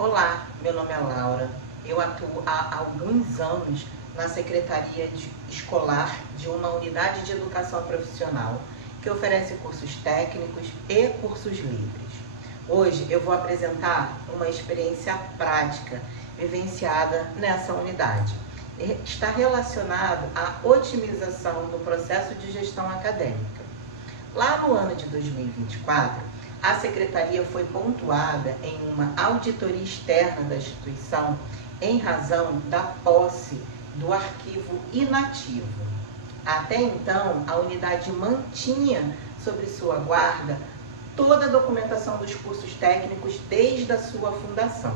Olá, meu nome é Laura. Eu atuo há alguns anos na Secretaria Escolar de uma unidade de educação profissional que oferece cursos técnicos e cursos livres. Hoje eu vou apresentar uma experiência prática vivenciada nessa unidade. Está relacionado à otimização do processo de gestão acadêmica. Lá no ano de 2024, a Secretaria foi pontuada em uma auditoria externa da instituição em razão da posse do arquivo inativo. Até então, a unidade mantinha sob sua guarda toda a documentação dos cursos técnicos desde a sua fundação.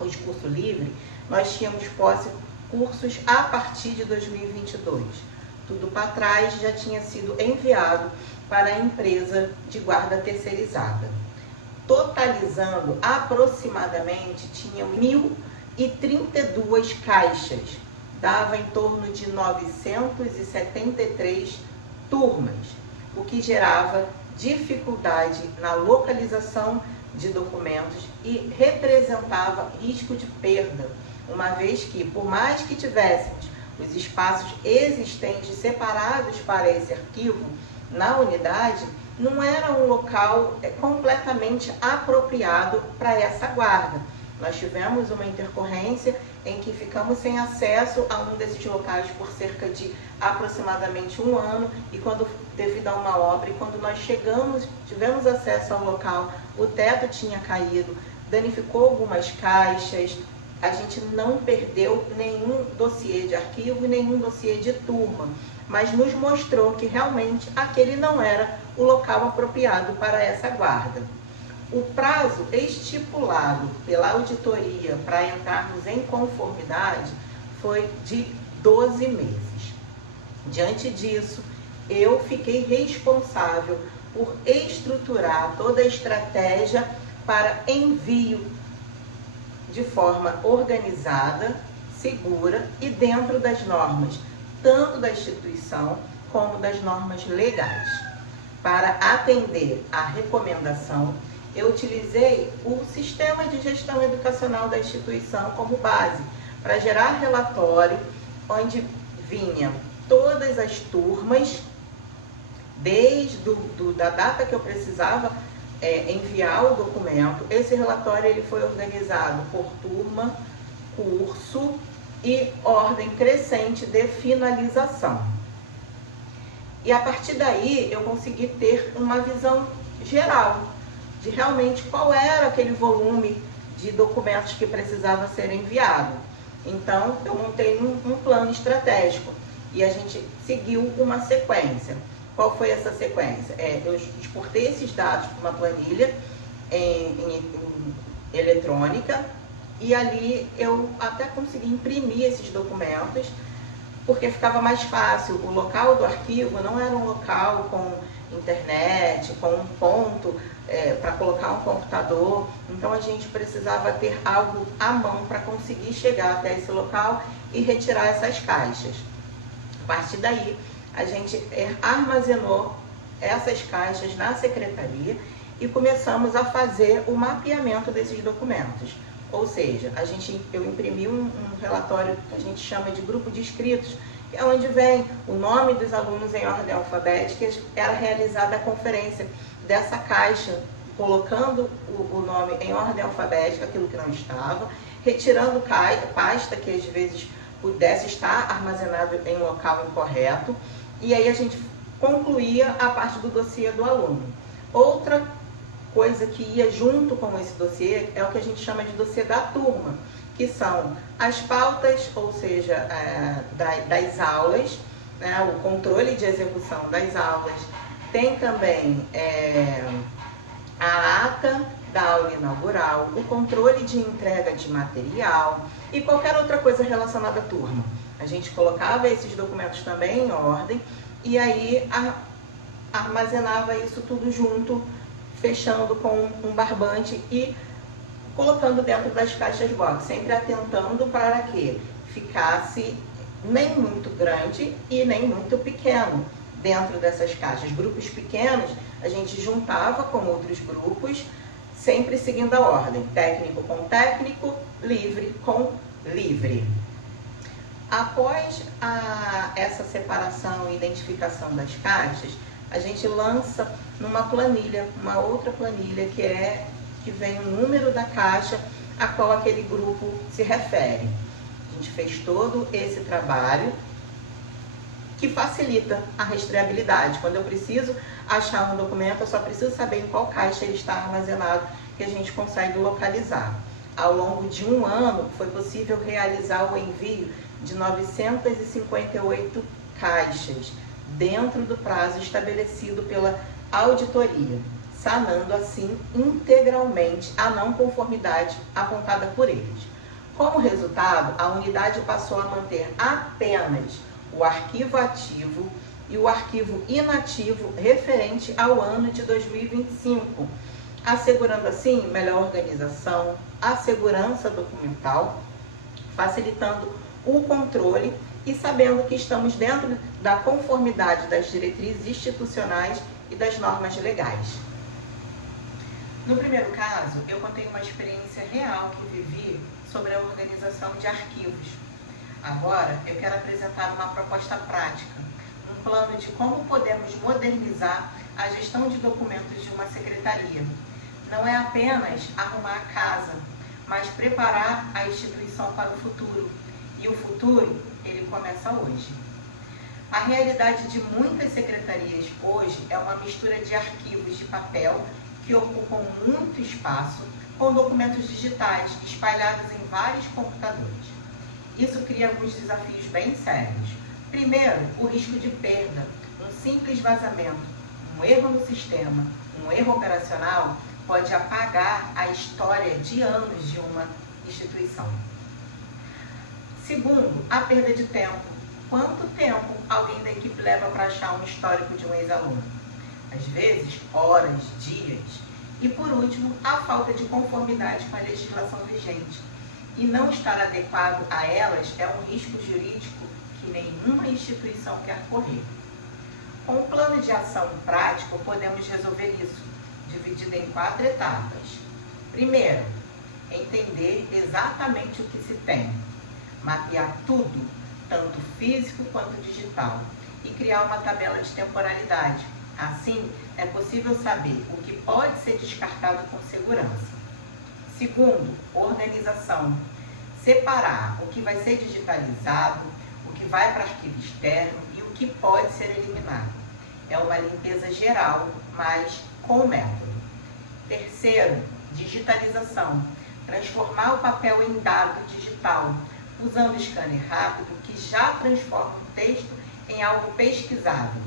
Os cursos livres, nós tínhamos posse cursos a partir de 2022. Tudo para trás já tinha sido enviado para a empresa de guarda terceirizada. Totalizando aproximadamente, tinha 1.032 caixas, dava em torno de 973 turmas, o que gerava dificuldade na localização de documentos e representava risco de perda, uma vez que, por mais que tivéssemos os espaços existentes separados para esse arquivo, na unidade, não era um local completamente apropriado para essa guarda. Nós tivemos uma intercorrência em que ficamos sem acesso a um desses locais por cerca de aproximadamente um ano, e devido a uma obra, e quando nós tivemos acesso ao local, o teto tinha caído, danificou algumas caixas. A gente não perdeu nenhum dossiê de arquivo e nenhum dossiê de turma, mas nos mostrou que realmente aquele não era o local apropriado para essa guarda. O prazo estipulado pela auditoria para entrarmos em conformidade foi de 12 meses. Diante disso, eu fiquei responsável por estruturar toda a estratégia para envio de forma organizada, segura e dentro das normas, tanto da instituição como das normas legais. Para atender à recomendação, eu utilizei o sistema de gestão educacional da instituição como base para gerar relatório, onde vinha todas as turmas, desde da data que eu precisava enviar o documento. Esse relatório ele foi organizado por turma, curso e ordem crescente de finalização. E a partir daí eu consegui ter uma visão geral de realmente qual era aquele volume de documentos que precisava ser enviado. Então eu montei um plano estratégico e a gente seguiu uma sequência. Qual foi essa sequência? Eu exportei esses dados para uma planilha em eletrônica, e ali eu até consegui imprimir esses documentos, porque ficava mais fácil. O local do arquivo não era um local com internet, com um ponto para colocar um computador, então a gente precisava ter algo à mão para conseguir chegar até esse local e retirar essas caixas. A partir daí, a gente armazenou essas caixas na secretaria e começamos a fazer o mapeamento desses documentos. Ou seja, eu imprimi um relatório que a gente chama de grupo de inscritos, que é onde vem o nome dos alunos em ordem alfabética. Era realizada a conferência dessa caixa, colocando o nome em ordem alfabética, aquilo que não estava, retirando pasta que às vezes pudesse estar armazenado em um local incorreto, e aí a gente concluía a parte do dossiê do aluno. Outra coisa que ia junto com esse dossiê é o que a gente chama de dossiê da turma, que são as pautas, ou seja, das aulas, né, o controle de execução das aulas, tem também a ata da aula inaugural, o controle de entrega de material e qualquer outra coisa relacionada à turma. A gente colocava esses documentos também em ordem e aí armazenava isso tudo junto, fechando com um barbante e colocando dentro das caixas box, sempre atentando para que ficasse nem muito grande e nem muito pequeno dentro dessas caixas. Grupos pequenos a gente juntava com outros grupos, sempre seguindo a ordem, técnico com técnico, livre com livre. Após essa separação e identificação das caixas, a gente lança numa planilha, uma outra planilha que vem o número da caixa a qual aquele grupo se refere. A gente fez todo esse trabalho que facilita a rastreabilidade. Quando eu preciso achar um documento, eu só preciso saber em qual caixa ele está armazenado, que a gente consegue localizar. Ao longo de um ano, foi possível realizar o envio de 958 caixas, dentro do prazo estabelecido pela auditoria, sanando assim integralmente a não conformidade apontada por eles. Como resultado, a unidade passou a manter apenas o arquivo ativo e o arquivo inativo referente ao ano de 2025, assegurando assim melhor organização, a segurança documental, facilitando o controle e sabendo que estamos dentro da conformidade das diretrizes institucionais e das normas legais. No primeiro caso, eu contei uma experiência real que vivi sobre a organização de arquivos. Agora, eu quero apresentar uma proposta prática, um plano de como podemos modernizar a gestão de documentos de uma secretaria. Não é apenas arrumar a casa, mas preparar a instituição para o futuro. E o futuro, ele começa hoje. A realidade de muitas secretarias hoje é uma mistura de arquivos de papel que ocupam muito espaço com documentos digitais espalhados em vários computadores. Isso cria alguns desafios bem sérios. Primeiro, o risco de perda. Um simples vazamento, um erro no sistema, um erro operacional pode apagar a história de anos de uma instituição. Segundo, a perda de tempo. Quanto tempo alguém da equipe leva para achar um histórico de um ex-aluno? Às vezes, horas, dias. E por último, a falta de conformidade com a legislação vigente. E não estar adequado a elas é um risco jurídico que nenhuma instituição quer correr. Com um plano de ação prático, podemos resolver isso, dividido em 4 etapas. Primeiro, entender exatamente o que se tem. Mapear tudo, tanto físico quanto digital, e criar uma tabela de temporalidade. Assim, é possível saber o que pode ser descartado com segurança. Segundo, organização. Separar o que vai ser digitalizado, o que vai para arquivo externo e o que pode ser eliminado. É uma limpeza geral, mas com método. Terceiro, digitalização. Transformar o papel em dado digital, usando o scanner rápido que já transforma o texto em algo pesquisável.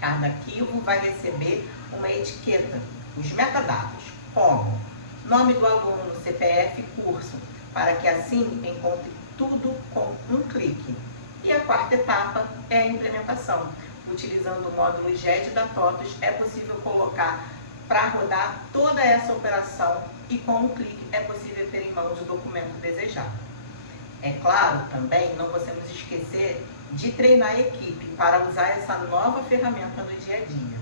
Cada arquivo vai receber uma etiqueta, os metadados, como nome do aluno, CPF e curso, para que assim encontre tudo com um clique. E a 4ª etapa é a implementação. Utilizando o módulo GED da TOTUS, é possível colocar para rodar toda essa operação e com um clique é possível ter em mãos o documento desejado. É claro, também não podemos esquecer de treinar a equipe para usar essa nova ferramenta no dia a dia.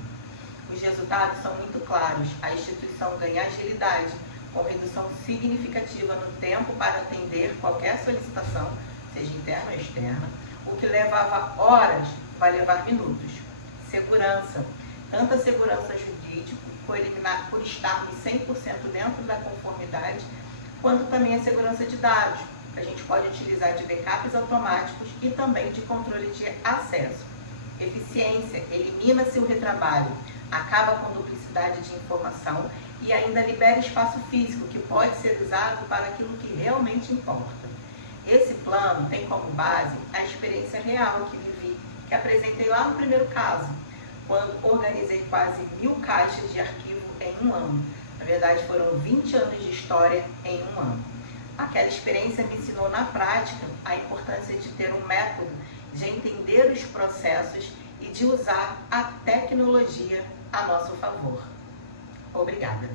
Os resultados são muito claros. A instituição ganha agilidade, com redução significativa no tempo para atender qualquer solicitação, seja interna ou externa. O que levava horas vai levar minutos. Segurança. Tanto a segurança jurídica, por estarmos 100% dentro da conformidade, quanto também a segurança de dados. A gente pode utilizar de backups automáticos e também de controle de acesso. Eficiência, elimina-se o retrabalho, acaba com duplicidade de informação e ainda libera espaço físico que pode ser usado para aquilo que realmente importa. Esse plano tem como base a experiência real que vivi, que apresentei lá no primeiro caso, quando organizei quase 1000 caixas de arquivo em um ano. Na verdade, foram 20 anos de história em um ano. Aquela experiência me ensinou na prática a importância de ter um método, de entender os processos e de usar a tecnologia a nosso favor. Obrigada.